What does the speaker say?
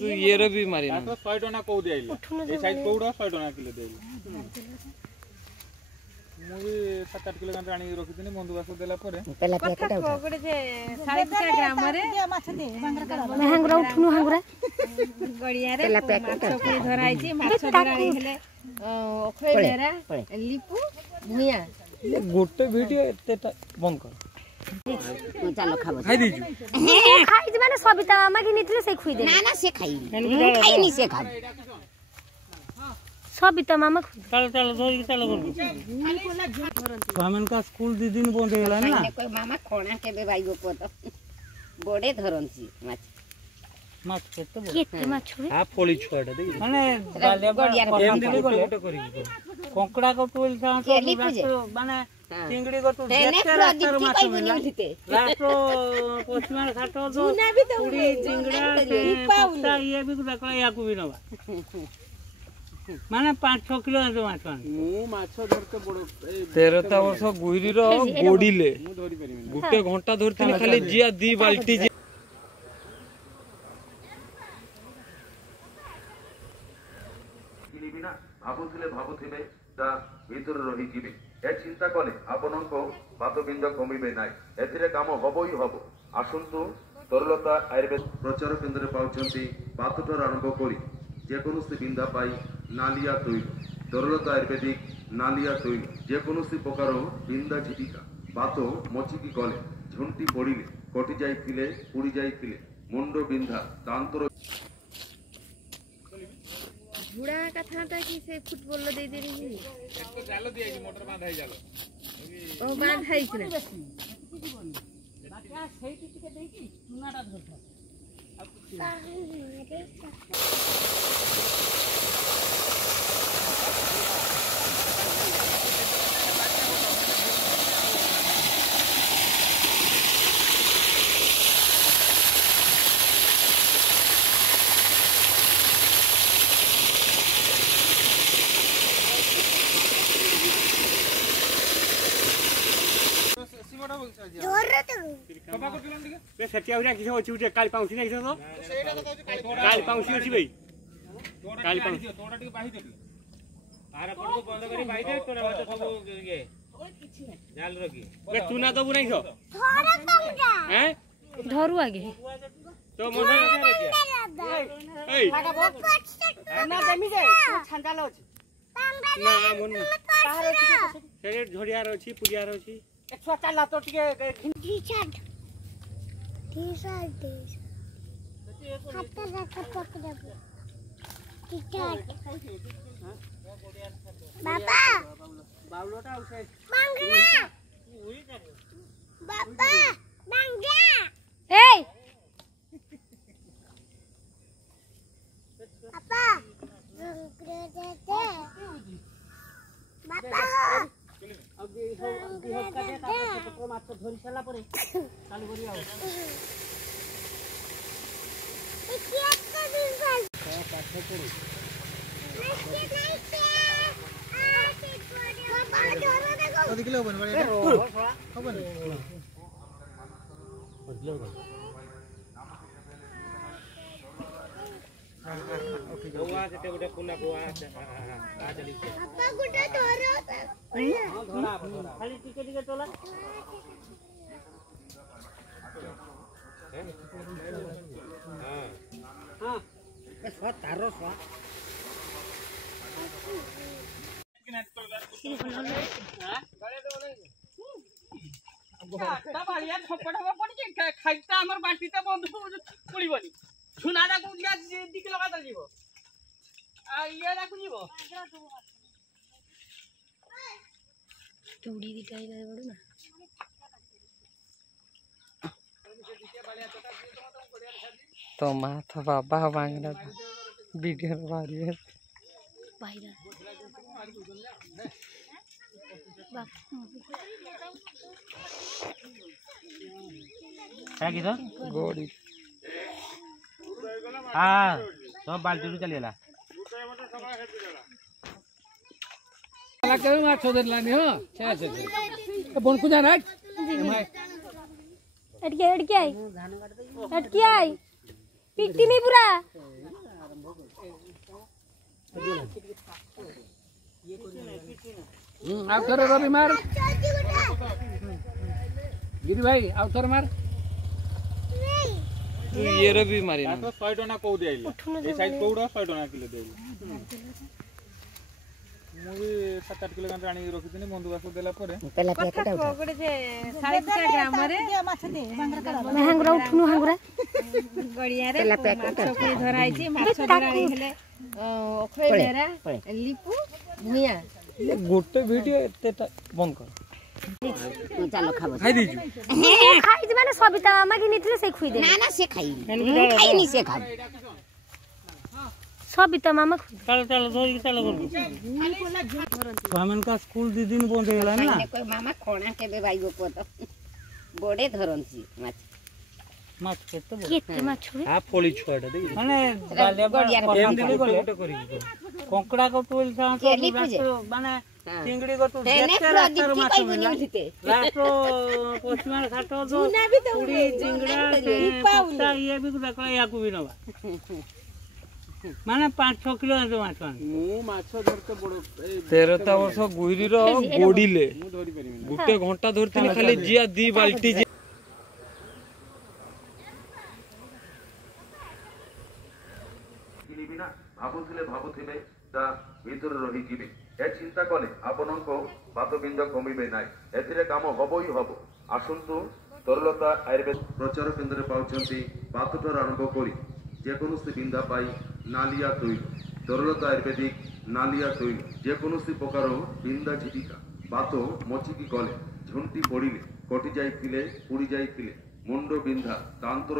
ये रे भी मारी ना 100 टना को दे आइले ए साइज कोडा 100 टना किलो दे मु भी 7-8 किलो गांठ आनी रखि दिने बंधु बासु देला परे पेला पैकेट उठा गोटे जे 3.5 ग्राम रे माछ दे हांगरा उठनु हांगरा गड़िया रे माछ को धराई छी माछ धराई हेले ओखरेरा लिपु भुया गोटे वीडियो एते बंद कर चलो खाबो खाई दीजु खाई माने सबिता मामा कि नितले से खुई दे ना ना से खाई खाई से खाब सबिता मामा चलो चलो धोई चलो हमन का स्कूल दी दिन बंद हेला ना कोई मामा कोना के बे भाई गो तो बड़े धरनसी माछ माछ केते केते माछ आ पोली छोड़ा दे माने गालिया गोटे करी कोंकड़ा को टोल था माने चिंगड़ी को तो देखते रास्ता माछ मिला रास्ता पोछमान घाटो दो पूरी चिंगड़ा पत्ता ये भी देखो या को भी नबा माने 5-6 किलो जो माछ मु माछ धरते बड़ो 13 वर्ष गुइरी रो गोडीले मु धरि परिमिन गुटे घंटा धरते खाली जिया 2 बाल्टी किनिबिना भाबुथिले भाबुथिबे ता भीतर रहि जिबे ए चिंता कले आपनको बातबिंद कमिबे नाइ एथिरे काम हबई हबो आसंतु तरलता आयुर्वेद प्रचार केंद्र पाउचंती बातुटर आरंभ करी जेकोनोसी बिंदा पाई नालिया तैल तरलता आयुर्वेदिक नालिया तैल जेकोनोसी प्रकार बिंदा जीविका बात मचिकी गले झुंटी पड़िले कटि जाइथिले पुड़ी जाइथिले मुंड बिंधा दांतर बुड़ा कथा कि से फुटबॉल दे दे रही तो जालो दिया कि मोटर बांधाई जालो ओ बांधाई छै बाटा सेठी टिके देई कि चुनाटा धरता कपा को किलोन दिके बे सेटिया उरा किसे अछि उटे काली पाउसी नै किसे तो सेटा तो काली पाउसी अछि भाई काली पाउसी तोड़ा टिके बाही दे आरा पड़ को बंद करी बाही दे तोरा बात सब ये जाल रखी बे चुना तो बुनाई छो थोड़ा कम जा हैं धरु आगे तो मोसे ए ना देमी जे छंदा लो अछि ना मन से झोड़िया रो छी पुडिया रो छी 100 ला तो टिके टी-शर्ट टी-शर्ट हाथ रख पकड़ टी-शर्ट बाबा बावलोटा उसे मांगना बाबा मांगा ए पापा बाबा अगे का दे तो माछ धरि सला परे चालू करी आउ एक का दिन साल पाठ करू तो दिखले बन बड़े हबन गोवा जते गोटे पुना गोवा आ चली पापा गुटे धरो हां धरा खाली टिके टिके चला हां हां ए स्वा तारो स्वा ता बालिया थपड़वा पड़ी के खाइता हमर बाटीते बंद पड़ीबनी सुनादा को दिया दिक लगा दल जीवो आ ये राखु जीवो चूड़ी दिखाई दे बड़ो ना तो माथा बाबा मांगना वीडियो बारी है बाहिर क्या की तो गोड़ी हां तो बाल्टी रु चलेला वाला के माछ धरलानी हो छे छे बनकु जाना अटके आई पिटी नहीं पूरा ଆଉ ଥରେ ରବି ମାର गिरी भाई आउ थोर मार ये रे भी मारी ना 100 टना को देइले ए साइज कोडा 100 टना किलो देइले मु भी 7-8 किलो गान राणी रखितनी बंधु बास देला परे पहला पैकेट उठा कोगड़े से 5.5 ग्राम रे माछ दे हांगरा उठनु हांगरा गड़िया रे पहला पैकेट माछ को धराई छी माछ धराई हेले ओखरेरा लिपू भुया गोटे वीडियो एते बंद कर चलो खाबो खाई दीजु खाई दे माने सबिता मामा कि नितले से खुई दे ना ना से खाई नहीं से खाबो सबिता मामा चल चल धोई चल स्वामन का स्कूल 2 दिन बंद होला ना कोई मामा कोणा केबे बाईगो पत बड़े धरनसी माछ माछ केते केते माछ आ फोली छुआटा दे माने बालिया एम दिले गोटे करी कोंकड़ा को टोल सा माने चिंगड़ी को तो जेते रास्तार माछ मिला रास्तो पश्चिम घाट जो पूरी चिंगड़ा पाउता ये भी देखला याकू भी नबा माने 5-6 किलो जो माछ मु माछ धरते बड़ 13 वर्ष गुइरी रो गोडीले मु धरि परिमी गुटे घंटा धरतिनी खाली जिया 2 बाल्टी କିଣିବି ନା ଭାବୁଥିବେ ତା ଭିତରେ ରହିଯିବେ ଏ ଚିନ୍ତା କଲେ ଆପଣଙ୍କ ବାତବିନ୍ଦ କମିବେ ନାହିଁ ଏଥିରେ କାମ ହବ ହିଁ ହବ ଆସନ୍ତୁ ତରୁଲତା ଆୟୁର୍ବେଦ ପ୍ରଚାର କେନ୍ଦ୍ରରେ ପାଉଛନ୍ତି ବାତଠାରୁ ଆରମ୍ଭ କରି ଯେକୌଣସି ବିନ୍ଧା ପାଇଁ ନାଲିଆ ତୈଳ ତରୁଲତା ଆୟୁର୍ବେଦିକ ନାଲିଆ ତୈଳ ଯେକୌଣସି ପ୍ରକାର ବିନ୍ଧା ଝିଟିକା ବାତ ମଚିକି ଗଲେ ଝୁଣ୍ଟି ପଡ଼ିଲେ କଟି ଯାଇଥିଲେ ପୁଡ଼ି ଯାଇଥିଲେ ମୁଣ୍ଡ ବିନ୍ଧା ଦାନ୍ତର